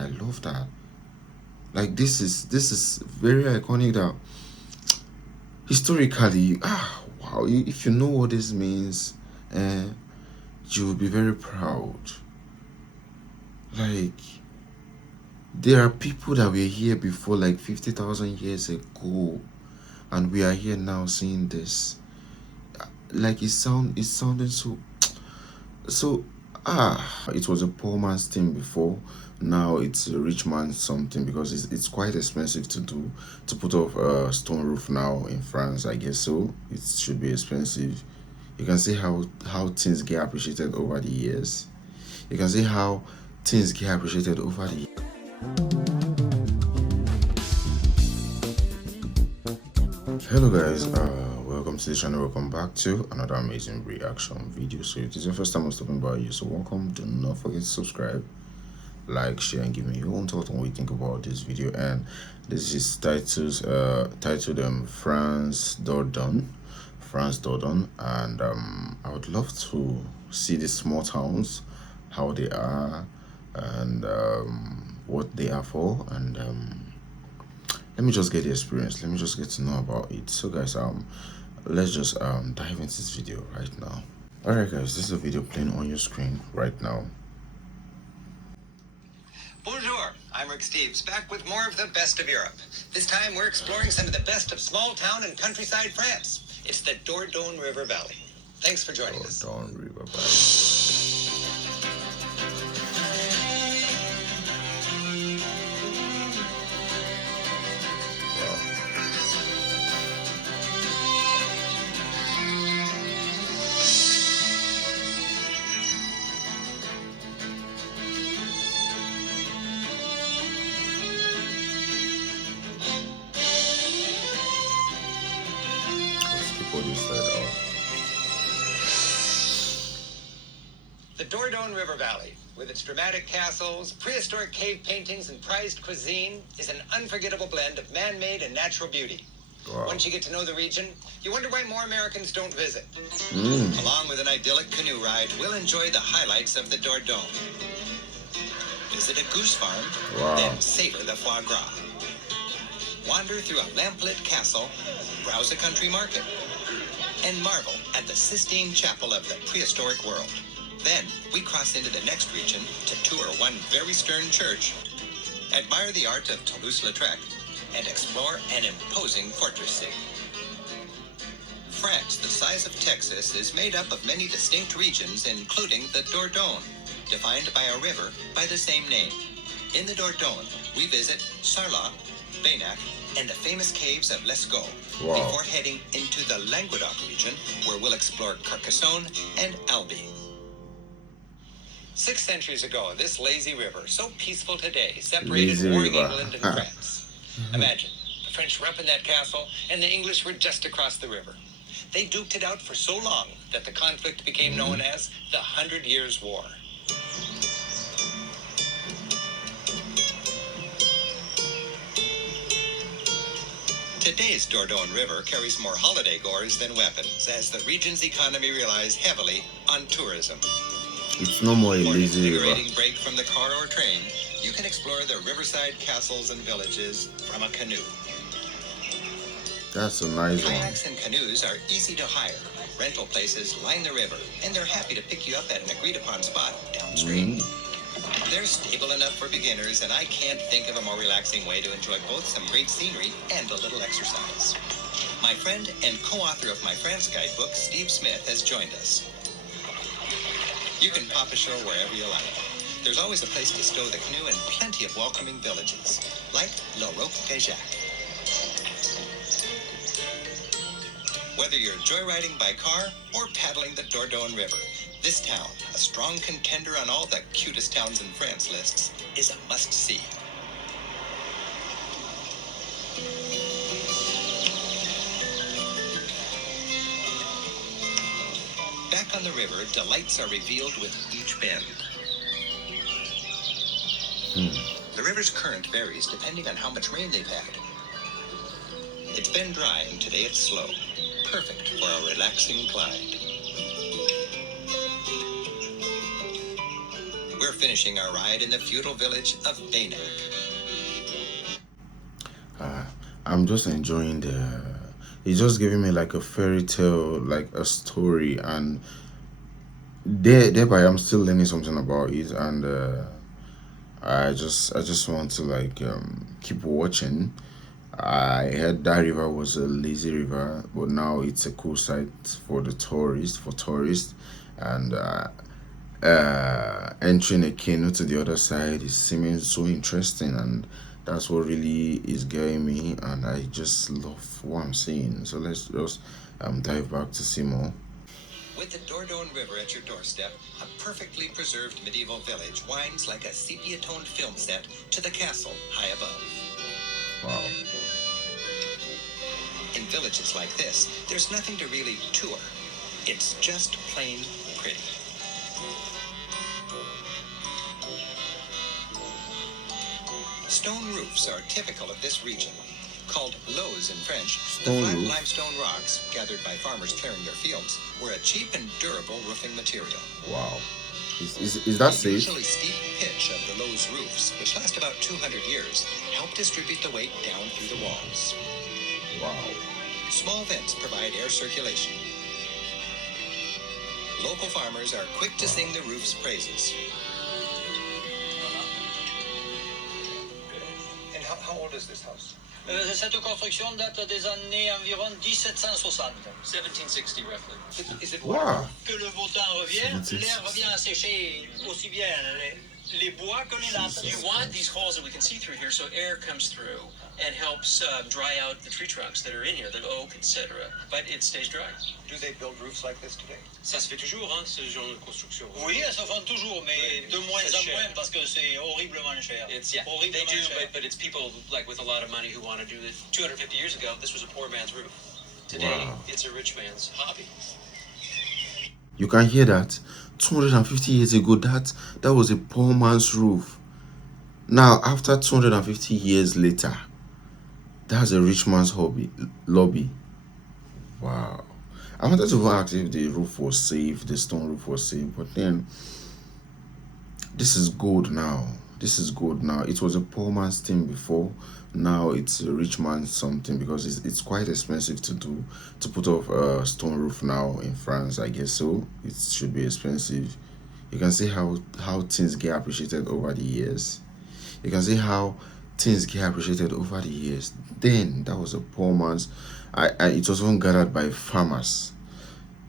I love that. Like this is very iconic. That historically, wow, if you know what this means, you will be very proud. Like, there are people that were here before, like 50,000 years ago, and we are here now seeing this. Like, it's sounding so it was a poor man's thing before. Now it's a rich man's something, because it's quite expensive to put off a stone roof now in France, I guess. So it should be expensive. You can see how things get appreciated over the years. You can see how things get appreciated over the years. Hello guys, welcome to the channel. Welcome back to another amazing reaction video. So if this is your first time I'm stopping by you, so welcome. Do not forget to subscribe, like, share, and give me your own thoughts on what you think about this video. And this is titled France Dordogne, and I would love to see the small towns, how they are, and what they are for, and let me just get the experience. Let me just get to know about it. So guys, let's just dive into this video right now. All right guys, this is a video playing on your screen right now. Bonjour, I'm Rick Steves, back with more of the best of Europe. This time we're exploring some of the best of small town and countryside France. It's the Dordogne River Valley. Thanks for joining us. Dordogne River Valley. The Dordogne River Valley, with its dramatic castles, prehistoric cave paintings, and prized cuisine, is an unforgettable blend of man-made and natural beauty. Wow. Once you get to know the region, you wonder why more Americans don't visit. Along with an idyllic canoe ride, we'll enjoy the highlights of the Dordogne. Visit a goose farm, then savor the foie gras. Wander through a lamplit castle, browse a country market, and marvel at the Sistine Chapel of the prehistoric world. Then, we cross into the next region to tour one very stern church, admire the art of Toulouse-Lautrec, and explore an imposing fortress city. France, the size of Texas, is made up of many distinct regions, including the Dordogne, defined by a river by the same name. In the Dordogne, we visit Sarlat, and the famous caves of Lascaux, before heading into the Languedoc region, where we'll explore Carcassonne and Albi. 6 centuries ago, this lazy river, so peaceful today, separated warring England and France. Imagine, the French were up in that castle, and the English were just across the river. They duked it out for so long that the conflict became known as the 100 Years' War. Today's Dordogne River carries more holiday goers than weapons, as the region's economy relies heavily on tourism. It's no more a lazy river. Break from the car or train, you can explore the riverside castles and villages from a canoe. That's a nice one. Kayaks and canoes are easy to hire. Rental places line the river, and they're happy to pick you up at an agreed-upon spot downstream. They're stable enough for beginners, and I can't think of a more relaxing way to enjoy both some great scenery and a little exercise. My friend and co-author of my France guidebook, Steve Smith, has joined us. You can pop ashore wherever you like. There's always a place to stow the canoe and plenty of welcoming villages, like La Roque-Jacques. Whether you're joyriding by car or paddling the Dordogne River, this town, a strong contender on all the cutest towns in France lists, is a must-see. Back on the river, delights are revealed with each bend. The river's current varies depending on how much rain they've had. It's been dry and today it's slow, perfect for a relaxing glide. We're finishing our ride in the feudal village of Baynac. I'm just enjoying the. It's just giving me like a fairy tale, like a story, and thereby I'm still learning something about it, and I just want to like keep watching. I heard that river was a lazy river, but now it's a cool site for the tourists, and entering a canoe to the other side is seeming so interesting, and that's what really is getting me, and I just love what I'm seeing. So let's just dive back to see more. With the Dordogne River at your doorstep, a perfectly preserved medieval village winds like a sepia-toned film set to the castle high above. Wow. In villages like this, there's nothing to really tour. It's just plain pretty. Stone roofs are typical of this region. Called lows in French, the Stone flat roof. limestone rocks, gathered by farmers clearing their fields, were a cheap and durable roofing material. Wow. Is that The safe? usually steep pitch of the lows roofs, which last about 200 years, help distribute the weight down through the walls. Wow. Small vents provide air circulation. Local farmers are quick to sing the roof's praises. And how old is this house? Cette construction date des années environ 1760. 1760 roughly. Is it Wow. Que le beau temps revienne, 1760. l'air revient à sécher aussi bien les bois que les nattes. You want these holes that we can see through here so air comes through and helps dry out the tree trunks that are in here, the oak, etc. But it stays dry. Do they build roofs like this today? Ça se fait toujours, hein, ce genre de construction. Oui, elles se font toujours, mais de moins c'est en cher. moins parce que c'est horriblement cher. It's, yeah, they horriblement do, cher. but it's people like with a lot of money who want to do it. 250 years ago, this was a poor man's roof. Today, Wow. it's a rich man's hobby. You can hear that. 250 years ago, that was a poor man's roof. Now, after 250 years later, that's a rich man's lobby. Wow. I wanted to ask if the roof was safe, the stone roof was safe, but then this is gold now. This is gold now. It was a poor man's thing before. Now it's a rich man's something because it's quite expensive to put off a stone roof now in France. I guess so. It should be expensive. You can see how things get appreciated over the years. You can see how things get appreciated over the years. Then that was a poor man's. It was even gathered by farmers.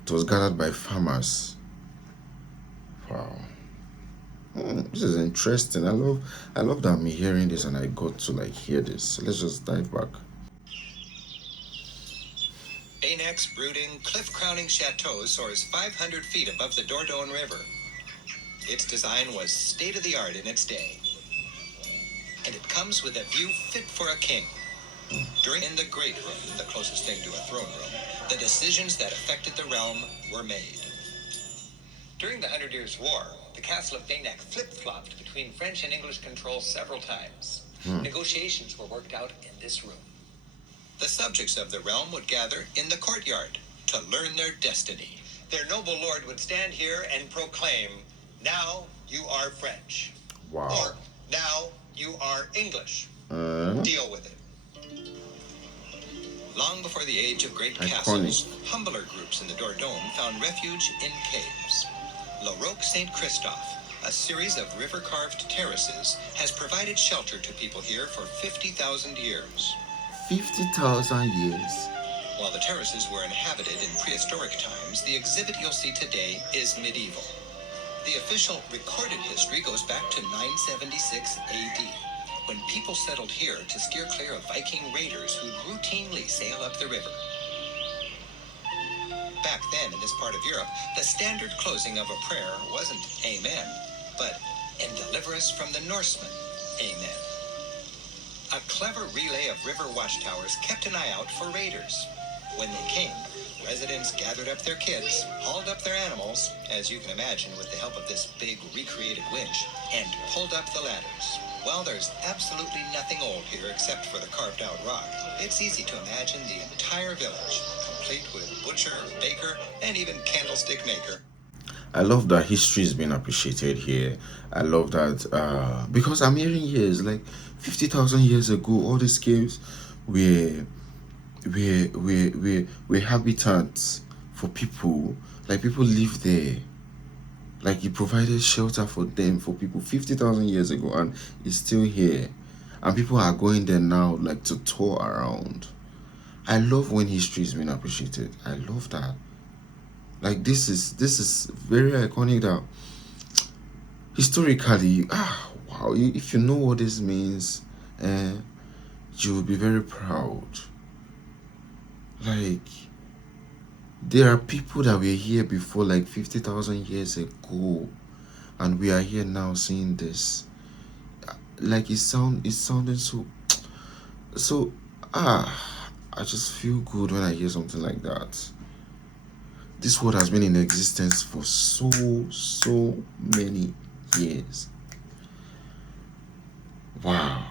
It was gathered by farmers. Wow. This is interesting. I love that I'm hearing this and I got to like hear this. So let's just dive back. Baynac's brooding, cliff-crowning chateau soars 500 feet above the Dordogne River. Its design was state-of-the-art in its day. And it comes with a view fit for a king. In the Great Room, the closest thing to a throne room, the decisions that affected the realm were made. During the Hundred Years' War, the castle of Baynac flip-flopped between French and English control several times. Negotiations were worked out in this room. The subjects of the realm would gather in the courtyard to learn their destiny. Their noble lord would stand here and proclaim, "Now you are French." Wow. Or, "Now you are English. Deal with it." Long before the age of great Iconic. castles, humbler groups in the Dordogne found refuge in caves. La Roque Saint Christophe, a series of river-carved terraces, has provided shelter to people here for 50,000 years. 50,000 years. While the terraces were inhabited in prehistoric times, the exhibit you'll see today is medieval. The official recorded history goes back to 976 AD, when people settled here to steer clear of Viking raiders who'd routinely sail up the river. Back then, in this part of Europe, the standard closing of a prayer wasn't Amen, but "And deliver us from the Norsemen, Amen." A clever relay of river watchtowers kept an eye out for raiders. When they came, residents gathered up their kids, hauled up their animals, as you can imagine with the help of this big recreated winch, and pulled up the ladders. While there's absolutely nothing old here except for the carved out rock, it's easy to imagine the entire village, complete with butcher, baker, and even candlestick maker. I love that history is being appreciated here. I love that because I'm hearing years like 50,000 years ago, all these caves were were habitats for people. Like people live there. Like he provided shelter for them for people 50,000 years ago, and it's still here. And people are going there now, like to tour around. I love when history is being appreciated. I love that. Like this is very iconic that historically, wow, if you know what this means, uh, you will be very proud. Like there are people that were here before like 50,000 years ago, and we are here now seeing this. Like it sounded so I just feel good when I hear something like that. This word has been in existence for so many years. Wow.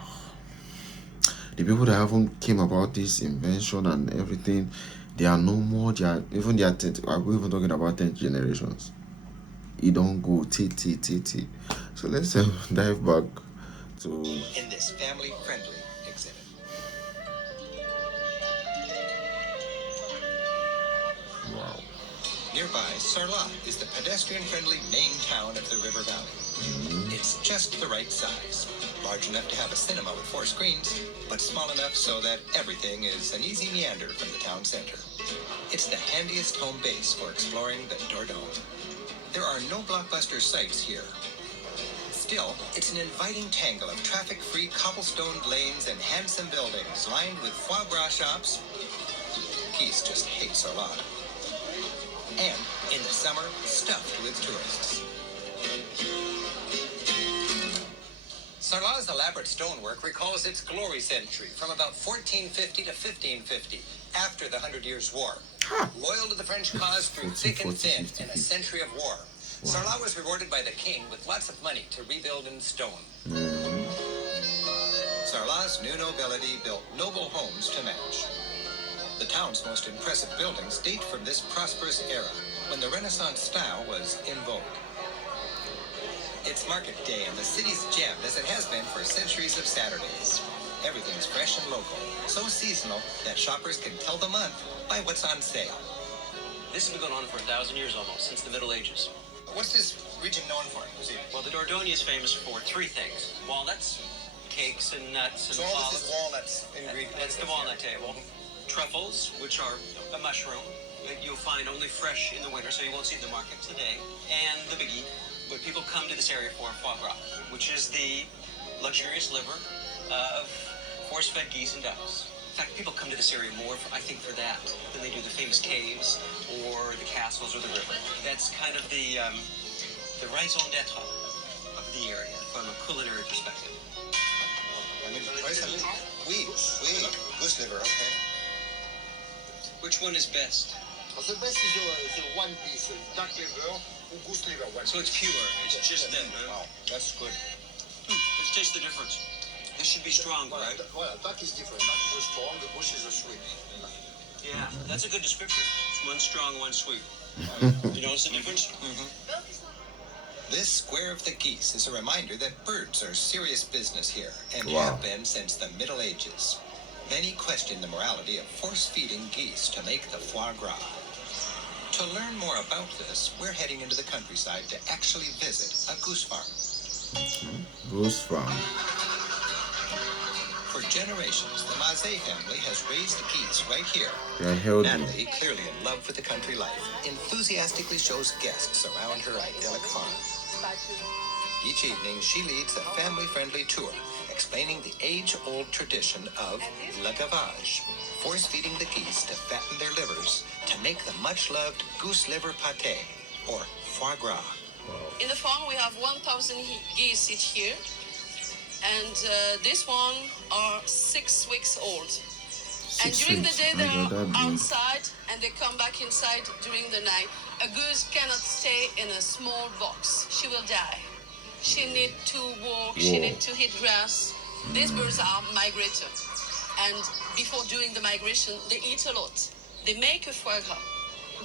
The people that haven't came about this invention and everything, they are no more. They are even they are 10th, we're even talking about 10 generations. It don't go t. So let's dive back to In this family-friendly exhibit. wow. Nearby, Sarlat is the pedestrian-friendly main town of the river valley. It's just the right size. Large enough to have a cinema with 4 screens, but small enough so that everything is an easy meander from the town center. It's the handiest home base for exploring the Dordogne. There are no blockbuster sites here. Still, it's an inviting tangle of traffic-free cobblestoned lanes and handsome buildings lined with foie gras shops. Geese just hate Sarlat. And, in the summer, stuffed with tourists. Sarlat's elaborate stonework recalls its glory century from about 1450 to 1550, after the 100 Years' War. Loyal to the French cause through thick and thin in a century of war, Sarlat was rewarded by the king with lots of money to rebuild in stone. Sarlat's new nobility built noble homes to match. The town's most impressive buildings date from this prosperous era, when the Renaissance style was in vogue. It's market day and the city's jammed as it has been for centuries of Saturdays. Everything's fresh and local, so seasonal that shoppers can tell the month by what's on sale. This has been going on for 1,000 years almost, since the Middle Ages. What's this region known for? Well, the Dordogne is famous for 3 things: walnuts, cakes, and nuts, and So all olives. this is walnuts ingredient. That's the walnut table. Truffles, which are a mushroom that you'll find only fresh in the winter, so you won't see it in the market today. And the biggie, where people come to this area for foie gras, which is the luxurious liver of force-fed geese and ducks. In fact, people come to this area more, I think, for that than they do the famous caves or the castles or the river. That's kind of the raison d'etre of the area from a culinary perspective. Oui, goose liver, okay. Which one is best? The best is the one piece, duck liver or goose liver. So it's pure. It's just that. Wow, that's good. Let's taste the difference. This should be stronger, right? Well, duck is different. Duck is a strong, the goose is a sweet. Yeah, that's a good description. It's one strong, one sweet. You notice the difference? This square of the geese is a reminder that birds are serious business here and Wow. have been since the Middle Ages. Many question the morality of force-feeding geese to make the foie gras. To learn more about this, we're heading into the countryside to actually visit a goose farm. Goose farm. For generations, the Mazet family has raised geese right here. They are healthy. Natalie, clearly in love with the country life, enthusiastically shows guests around her idyllic farm. Each evening, she leads a family-friendly tour, explaining the age-old tradition of le gavage, force-feeding the geese to fatten their livers to make the much-loved goose liver pâté, or foie gras. In the farm, we have 1,000 geese each year, and this one are 6 weeks old. And 6 during the weeks. day, I they got are that big. outside, and they come back inside during the night. A goose cannot stay in a small box; she will die. She needs to walk. She Whoa. needs to eat grass. These birds are migrators, and before doing the migration, they eat a lot. They make a foie gras.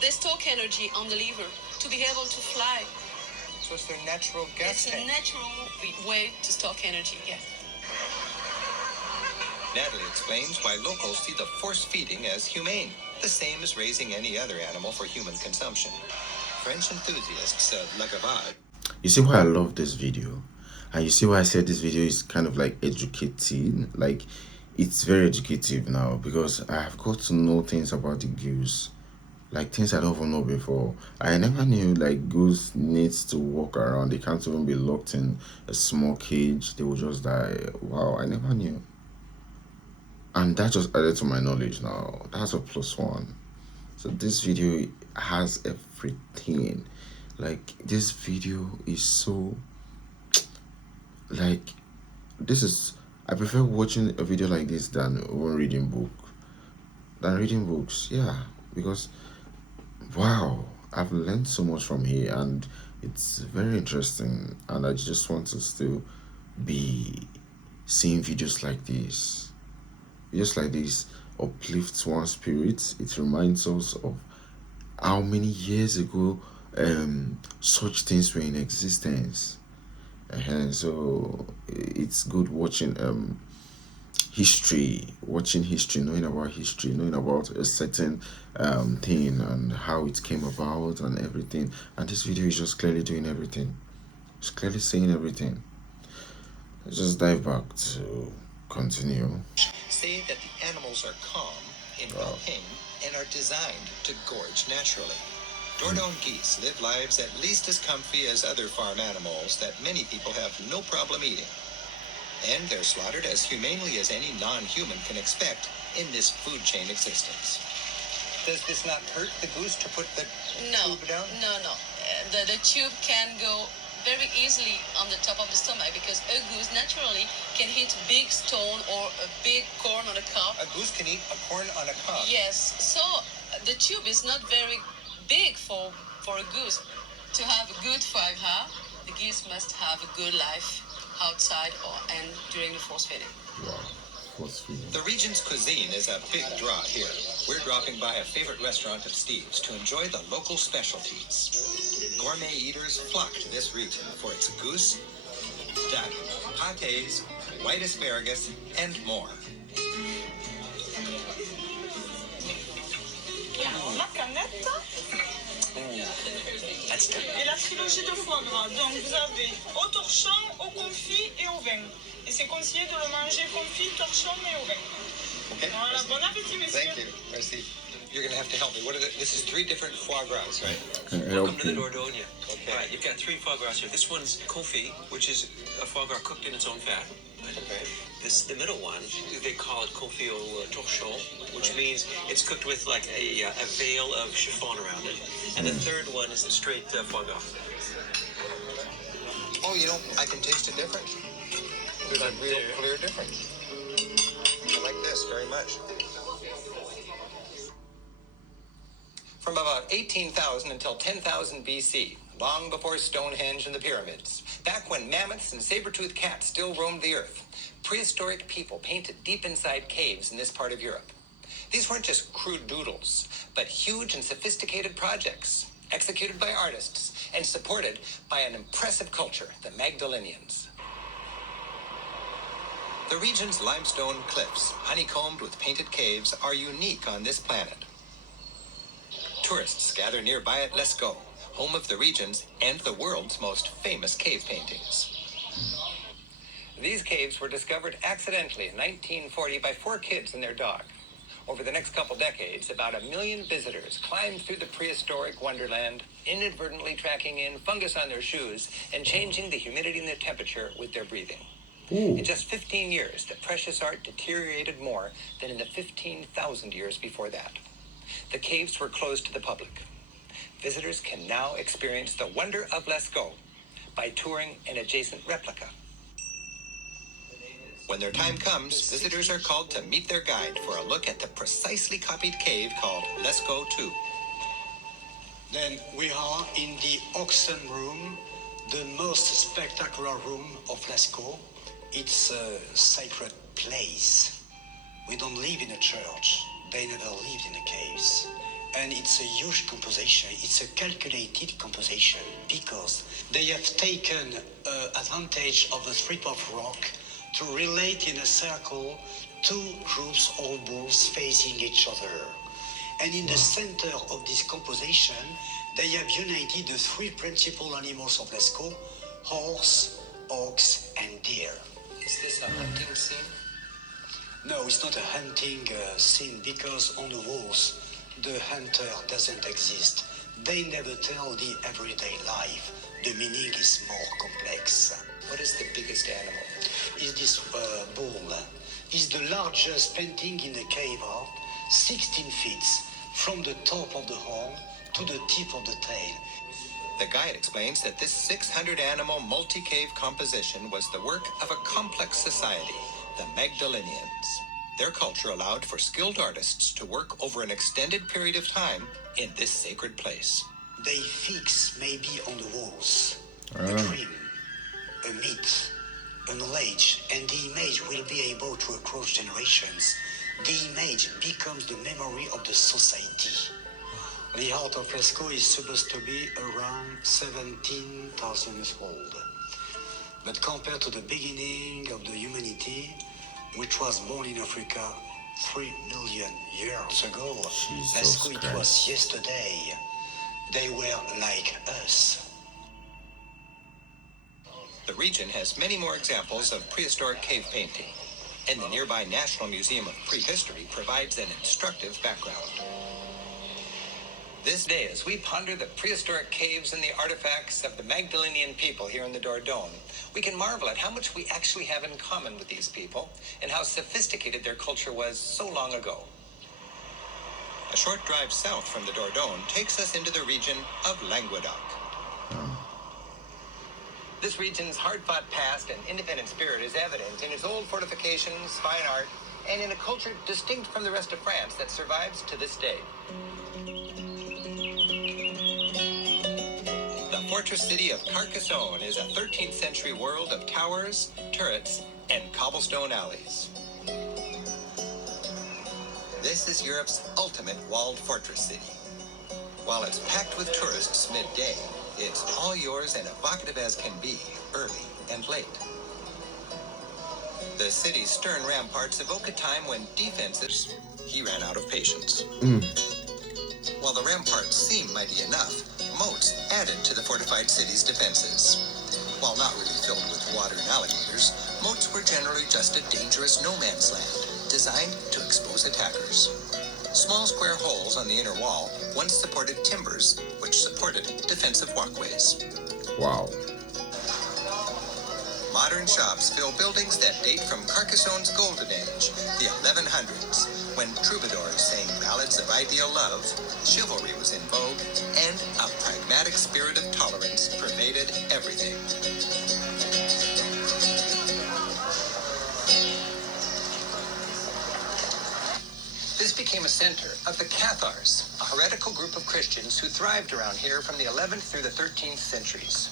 They stock energy on the liver to to be able to fly. So it's their natural gas It's a tank. natural way to stock energy, yeah. Natalie explains why locals see the force feeding as humane, the same as raising any other animal for human consumption. French enthusiasts of La Gavard. You see why I love this video, and you see why I said this video is kind of like educating. Like, it's very educative now because I have got to know things about the goose, like things I don't even know before. I never knew like goose needs to walk around. They can't even be locked in a small cage. They will just die. Wow, I never knew. And that just added to my knowledge now. That's a +1. So this video has everything. Like, this video is so, like, this is, I prefer watching a video like this than reading books. Yeah, because wow, I've learned so much from here, and it's very interesting, and I just want to still be seeing videos like this. Just like this uplifts one's spirit. It reminds us of how many years ago such things were in existence. So it's good watching history, knowing about history, knowing about a certain thing and how it came about and everything. And this video is just clearly doing everything. It's clearly saying everything. Let's just dive back to continue. Say that the animals are calm, in no pain, and are designed to gorge naturally. Dordogne geese live lives at least as comfy as other farm animals that many people have no problem eating. And they're slaughtered as humanely as any non-human can expect in this food chain existence. Does this not hurt the goose to put the tube down? No. The tube can go very easily on the top of the stomach because a goose naturally can hit big stone or a big corn on a cob. A goose can eat a corn on a cob. Yes, so the tube is not very big for a goose. To have a good foie gras, the geese must have a good life outside and during the force feeding. Wow. Force feeding. The region's cuisine is a big draw here. We're dropping by a favorite restaurant of Steve's to enjoy the local specialties. Gourmet eaters flock to this region for its goose, duck, pâtés, white asparagus, and more. La canette et la trilogie de foie gras. Donc vous avez au torchon, au confit et au vin. Et c'est conseillé de le manger confit, torchon et au vin. Okay. Voilà, bon appétit, messieurs. Thank you. Merci. You're going to have to help me. This is 3 different foie gras, right? Welcome to the Dordogne. Okay. All right, you've got 3 foie gras here. This one's confit, which is a foie gras cooked in its own fat. Okay. The middle one, they call it confit au torchon, which means it's cooked with like a veil of chiffon around it. And the third one is the straight foie gras. Oh, I can taste a difference. There's a real clear difference. I like this very much. From about 18,000 until 10,000 BC, long before Stonehenge and the pyramids, back when mammoths and saber-toothed cats still roamed the earth, prehistoric people painted deep inside caves in this part of Europe. These weren't just crude doodles, but huge and sophisticated projects, executed by artists and supported by an impressive culture, the Magdalenians. The region's limestone cliffs, honeycombed with painted caves, are unique on this planet. Tourists gather nearby at Lascaux, home of the region's and the world's most famous cave paintings. These caves were discovered accidentally in 1940 by 4 kids and their dog. Over the next couple decades, about 1 million visitors climbed through the prehistoric wonderland, inadvertently tracking in fungus on their shoes and changing the humidity and the temperature with their breathing. Ooh. In just 15 years, the precious art deteriorated more than in the 15,000 years before that. The caves were closed to the public. Visitors can now experience the wonder of Lascaux by touring an adjacent replica. When their time comes, visitors are called to meet their guide for a look at the precisely copied cave called Lascaux 2. Then we are in the auction room, the most spectacular room of Lascaux. It's a sacred place. We don't live in a church. They never lived in the caves. and it's a huge composition. It's a calculated composition because they have taken advantage of the strip of rock to relate in a circle two groups or bulls facing each other. And in the center of this composition, they have united the three principal animals of Lascaux: horse, ox, and deer. Is this a hunting scene? No, it's not a hunting scene because on the walls, the hunter doesn't exist. They never tell the everyday life. The meaning is more complex. What is the biggest animal? Is this bull? Is the largest painting in the cave art, 16 feet from the top of the horn to the tip of the tail. The guide explains that this 600-animal multi-cave composition was the work of a complex society, the Magdalenians. Their culture allowed for skilled artists to work over an extended period of time in this sacred place. They fix maybe on the walls a dream, a myth, a knowledge, and the image will be able to across generations. The image becomes the memory of the society. The art of Lascaux is supposed to be around 17,000 years old. But compared to the beginning of the humanity, which was born in Africa 3 million years ago, Lascaux it was yesterday. They were like us. The region has many more examples of prehistoric cave painting, and the nearby National Museum of Prehistory provides an instructive background. This day, as we ponder the prehistoric caves and the artifacts of the Magdalenian people here in the Dordogne, we can marvel at how much we actually have in common with these people and how sophisticated their culture was so long ago. A short drive south from the Dordogne takes us into the region of Languedoc. This region's hard-fought past and independent spirit is evident in its old fortifications, fine art, and in a culture distinct from the rest of France that survives to this day. The fortress city of Carcassonne is a 13th century world of towers, turrets, and cobblestone alleys. This is Europe's ultimate walled fortress city. While it's packed with tourists midday, it's all yours and evocative as can be, early and late. The city's stern ramparts evoke a time when defenses, he ran out of patience. While the ramparts seem mighty enough, moats added to the fortified city's defenses. While not really filled with water and alligators, moats were generally just a dangerous no-man's land, designed to expose attackers. Small square holes on the inner wall once supported timbers, which supported defensive walkways. Wow. Modern shops fill buildings that date from Carcassonne's golden age, the 1100s, when troubadours sang ballads of ideal love, chivalry was in vogue, and a pragmatic spirit of tolerance pervaded everything. This became a center of the Cathars, a heretical group of Christians who thrived around here from the 11th through the 13th centuries.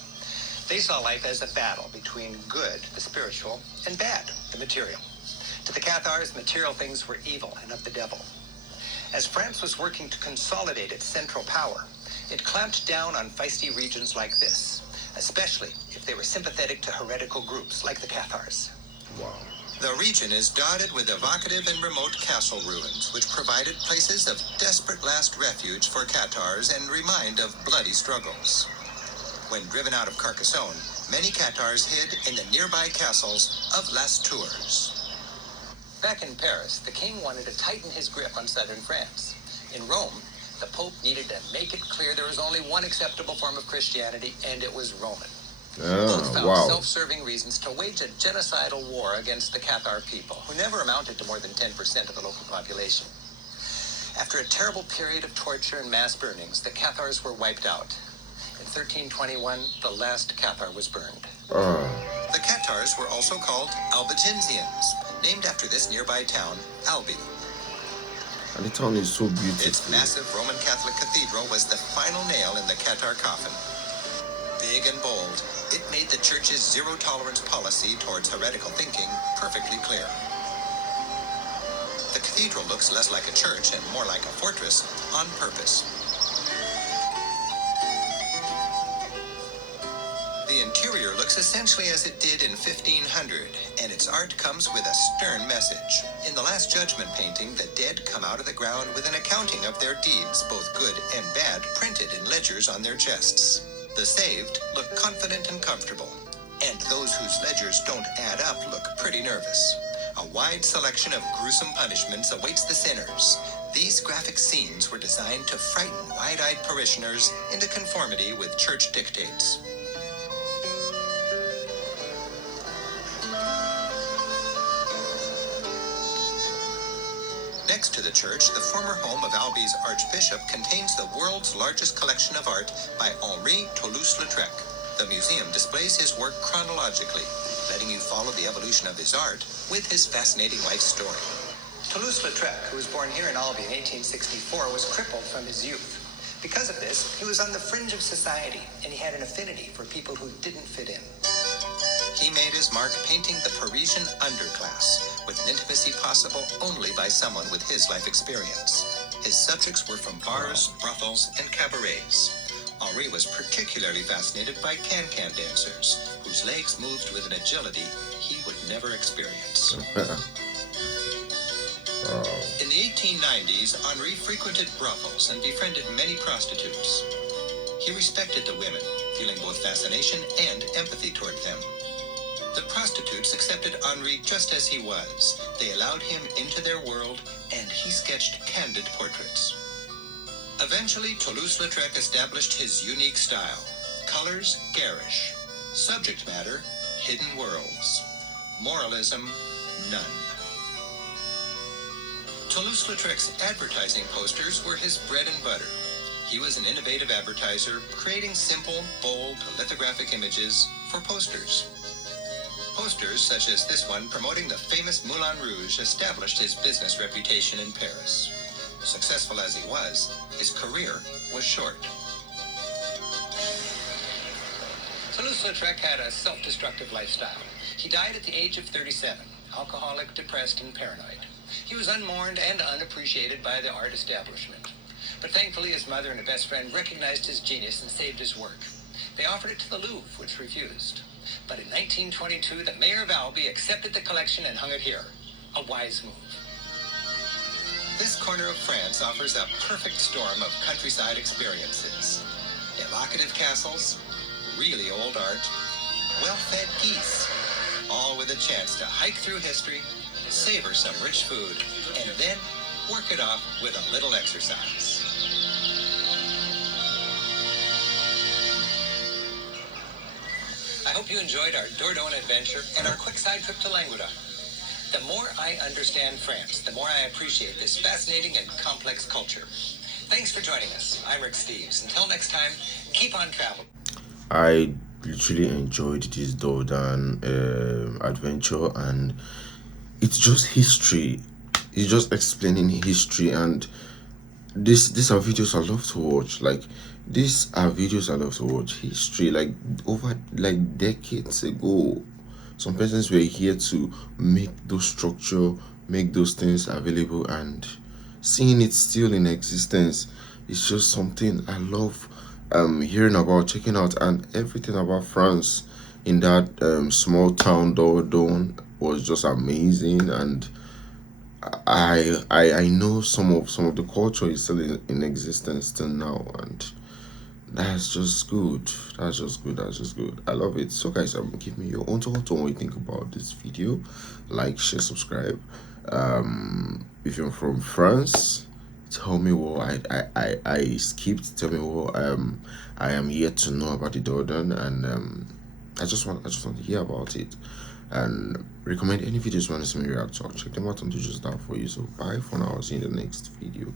They saw life as a battle between good, the spiritual, and bad, the material. To the Cathars, material things were evil and of the devil. As France was working to consolidate its central power, it clamped down on feisty regions like this, especially if they were sympathetic to heretical groups like the Cathars. Wow. The region is dotted with evocative and remote castle ruins, which provided places of desperate last refuge for Cathars and remind of bloody struggles. When driven out of Carcassonne, many Cathars hid in the nearby castles of Les Tours. Back in Paris, the king wanted to tighten his grip on southern France. In Rome, the Pope needed to make it clear there was only one acceptable form of Christianity, and it was Roman. Both found self-serving reasons to wage a genocidal war against the Cathar people, who never amounted to more than 10% of the local population. After a terrible period of torture and mass burnings, the Cathars were wiped out. In 1321, the last Cathar was burned. The Cathars were also called Albigensians, named after this nearby town, Albi. And the town is so beautiful. Its massive Roman Catholic cathedral was the final nail in the Cathar coffin. Big and bold, it made the church's zero-tolerance policy towards heretical thinking perfectly clear. The cathedral looks less like a church and more like a fortress on purpose. The interior looks essentially as it did in 1500, and its art comes with a stern message. In the Last Judgment painting, the dead come out of the ground with an accounting of their deeds, both good and bad, printed in ledgers on their chests. The saved look confident and comfortable, and those whose ledgers don't add up look pretty nervous. A wide selection of gruesome punishments awaits the sinners. These graphic scenes were designed to frighten wide-eyed parishioners into conformity with church dictates. Next to the church, the former home of Albi's archbishop contains the world's largest collection of art by Albi and Toulouse-Lautrec. The museum displays his work chronologically, letting you follow the evolution of his art with his fascinating life story. Toulouse-Lautrec, who was born here in Albi in 1864, was crippled from his youth. Because of this, he was on the fringe of society, and he had an affinity for people who didn't fit in. He made his mark painting the Parisian underclass, with an intimacy possible only by someone with his life experience. His subjects were from bars, brothels, and cabarets. Henri was particularly fascinated by can-can dancers, whose legs moved with an agility he would never experience. In the 1890s, Henri frequented brothels and befriended many prostitutes. He respected the women, feeling both fascination and empathy toward them. The prostitutes accepted Henri just as he was. They allowed him into their world, and he sketched candid portraits. Eventually, Toulouse-Lautrec established his unique style. Colors, garish. Subject matter, hidden worlds. Moralism, none. Toulouse-Lautrec's advertising posters were his bread and butter. He was an innovative advertiser, creating simple, bold, lithographic images for posters. Posters such as this one promoting the famous Moulin Rouge established his business reputation in Paris. Successful as he was, his career was short. Toulouse-Lautrec had a self-destructive lifestyle. He died at the age of 37, alcoholic, depressed, and paranoid. He was unmourned and unappreciated by the art establishment. But thankfully, his mother and a best friend recognized his genius and saved his work. They offered it to the Louvre, which refused. But in 1922, the mayor of Albi accepted the collection and hung it here. A wise move. This corner of France offers a perfect storm of countryside experiences. Evocative castles, really old art, well-fed geese, all with a chance to hike through history, savor some rich food, and then work it off with a little exercise. I hope you enjoyed our Dordogne adventure and our quick side trip to Languedoc. The more I understand France, the more I appreciate this fascinating and complex culture. Thanks for joining us. I'm Rick Steves. Until next time, keep on traveling. I literally enjoyed this Dordogne adventure, and it's just history. It's just explaining history, and these are videos I love to watch. Like, these are videos I love to watch. History, like over like decades ago, some persons were here to make those structure, make those things available, and seeing it still in existence is just something I love hearing about, checking out. And everything about France in that small town Dordogne was just amazing. And I know some of the culture is still in existence till now, and that's just good. That's just good. I love it. So guys, give me your own thoughts on what you think about this video. Like, share, subscribe. If you're from France, tell me what I skipped. Tell me what I am yet to know about the Dordogne, and I just want to hear about it. And recommend any videos you want to see me react to. I'll check them out and do just that for you. So bye for now. I'll see you in the next video.